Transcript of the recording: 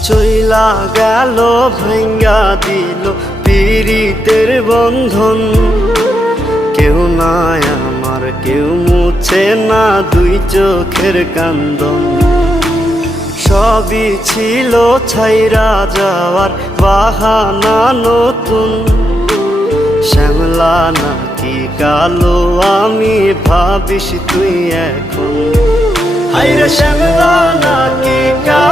চইলা গেল ভাঙ্গা দিল পীড়িতের বন্ধন। কেউ নাই আমার, কেউ মুছে না দুই চোখের কান্দন। সবই ছিল ছাইরা যাওয়ার বাহানা নতুন। শ্যামলা নাকি কালো আমি ভাবিস তুই এখন। হায়রে শ্যামলা নাকি কালো